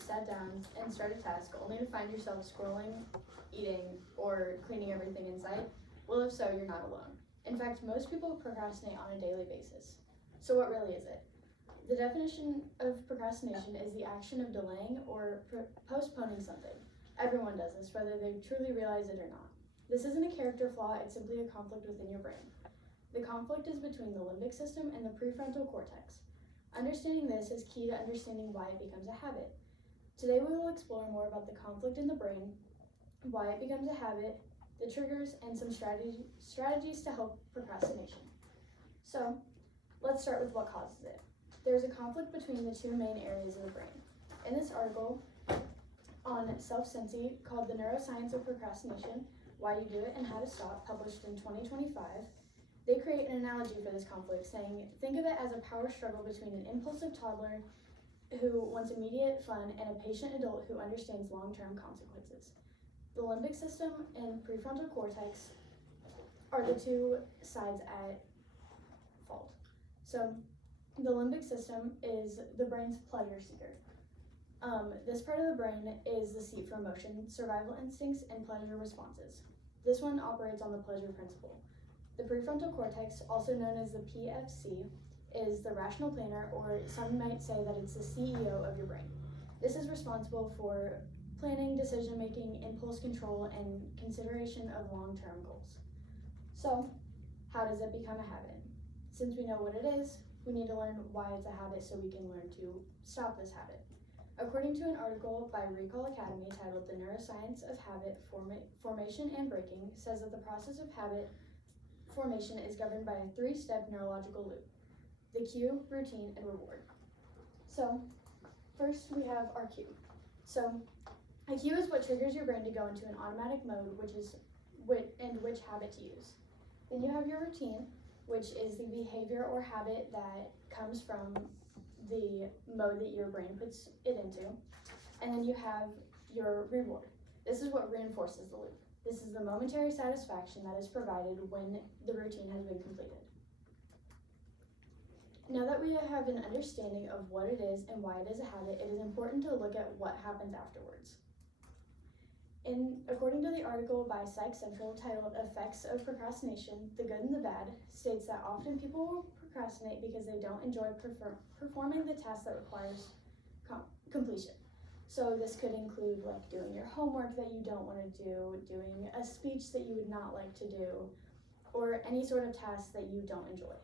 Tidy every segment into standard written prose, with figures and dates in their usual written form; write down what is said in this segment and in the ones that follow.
sat down and started a task only to find yourself scrolling, eating, or cleaning everything in sight? Well, if so, you're not alone. In fact, most people procrastinate on a daily basis. So what really is it? The definition of procrastination is the action of delaying or postponing something. Everyone does this, whether they truly realize it or not. This isn't a character flaw, it's simply a conflict within your brain. The conflict is between the limbic system and the prefrontal cortex. Understanding this is key to understanding why it becomes a habit. Today we will explore more about the conflict in the brain, why it becomes a habit, the triggers, and some strategies to help procrastination. So, let's start with what causes it. There's a conflict between the two main areas of the brain. In this article on Self-Cincy called The Neuroscience of Procrastination, Why You Do It and How to Stop, published in 2025, they create an analogy for this conflict, saying, think of it as a power struggle between an impulsive toddler who wants immediate fun and a patient adult who understands long-term consequences. The limbic system and prefrontal cortex are the two sides at fault. So, the limbic system is the brain's pleasure seeker. This part of the brain is the seat for emotion, survival instincts, and pleasure responses. This one operates on the pleasure principle. The prefrontal cortex, also known as the PFC, is the rational planner, or some might say that it's the CEO of your brain. This is responsible for planning, decision-making, impulse control, and consideration of long-term goals. So, how does it become a habit? Since we know what it is, we need to learn why it's a habit so we can learn to stop this habit. According to an article by Recall Academy titled The Neuroscience of Habit Formation and Breaking, says that the process of habit formation is governed by a three-step neurological loop: the cue, routine, and reward. So, first we have our cue. So, a cue is what triggers your brain to go into an automatic mode, which habit to use. Then you have your routine, which is the behavior or habit that comes from the mode that your brain puts it into. And then you have your reward. This is what reinforces the loop. This is the momentary satisfaction that is provided when the routine has been completed. Now that we have an understanding of what it is and why it is a habit, it is important to look at what happens afterwards. According to the article by Psych Central titled Effects of Procrastination, the Good and the Bad, states that often people will procrastinate because they don't enjoy performing the task that requires completion. So this could include like doing your homework that you don't want to do, doing a speech that you would not like to do, or any sort of task that you don't enjoy.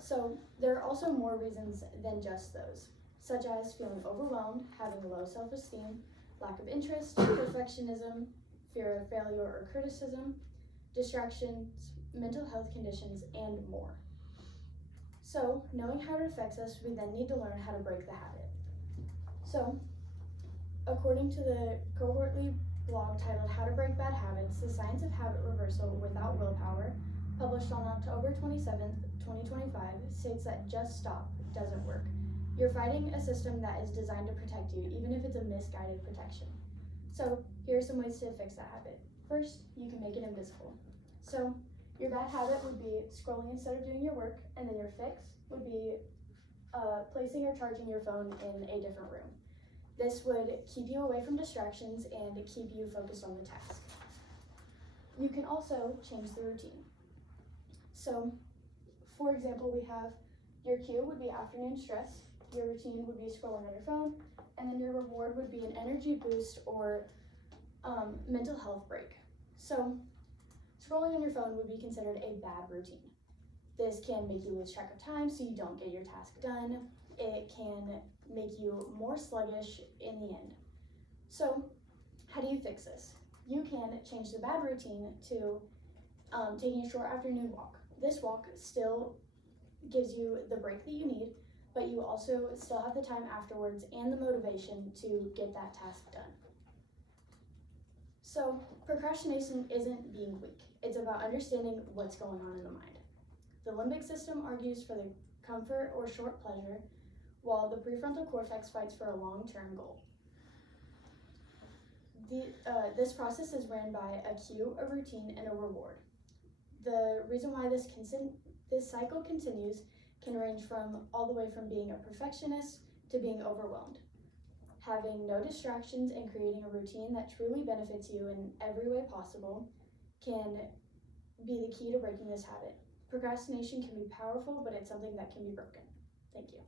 So there are also more reasons than just those, such as feeling overwhelmed, having low self-esteem, lack of interest, perfectionism, fear of failure or criticism, distractions, mental health conditions, and more. So, knowing how it affects us, we then need to learn how to break the habit. So, according to the Cohortly blog titled How to Break Bad Habits, The Science of Habit Reversal Without Willpower, published on October 27th, 2025, states that just stop doesn't work. You're fighting a system that is designed to protect you, even if it's a misguided protection. So, here are some ways to fix that habit. First, you can make it invisible. So, your bad habit would be scrolling instead of doing your work, and then your fix would be placing or charging your phone in a different room. This would keep you away from distractions and keep you focused on the task. You can also change the routine. So, for example, we have your cue would be afternoon stress, your routine would be scrolling on your phone, and then your reward would be an energy boost or mental health break. So, scrolling on your phone would be considered a bad routine. This can make you lose track of time so you don't get your task done. It can make you more sluggish in the end. So, how do you fix this? You can change the bad routine to taking a short afternoon walk. This walk still gives you the break that you need, but you also still have the time afterwards and the motivation to get that task done. So, procrastination isn't being weak. It's about understanding what's going on in the mind. The limbic system argues for the comfort or short pleasure, while the prefrontal cortex fights for a long-term goal. This process is ran by a cue, a routine, and a reward. The reason why this cycle continues can range from all the way from being a perfectionist to being overwhelmed. Having no distractions and creating a routine that truly benefits you in every way possible can be the key to breaking this habit. Procrastination can be powerful, but it's something that can be broken. Thank you.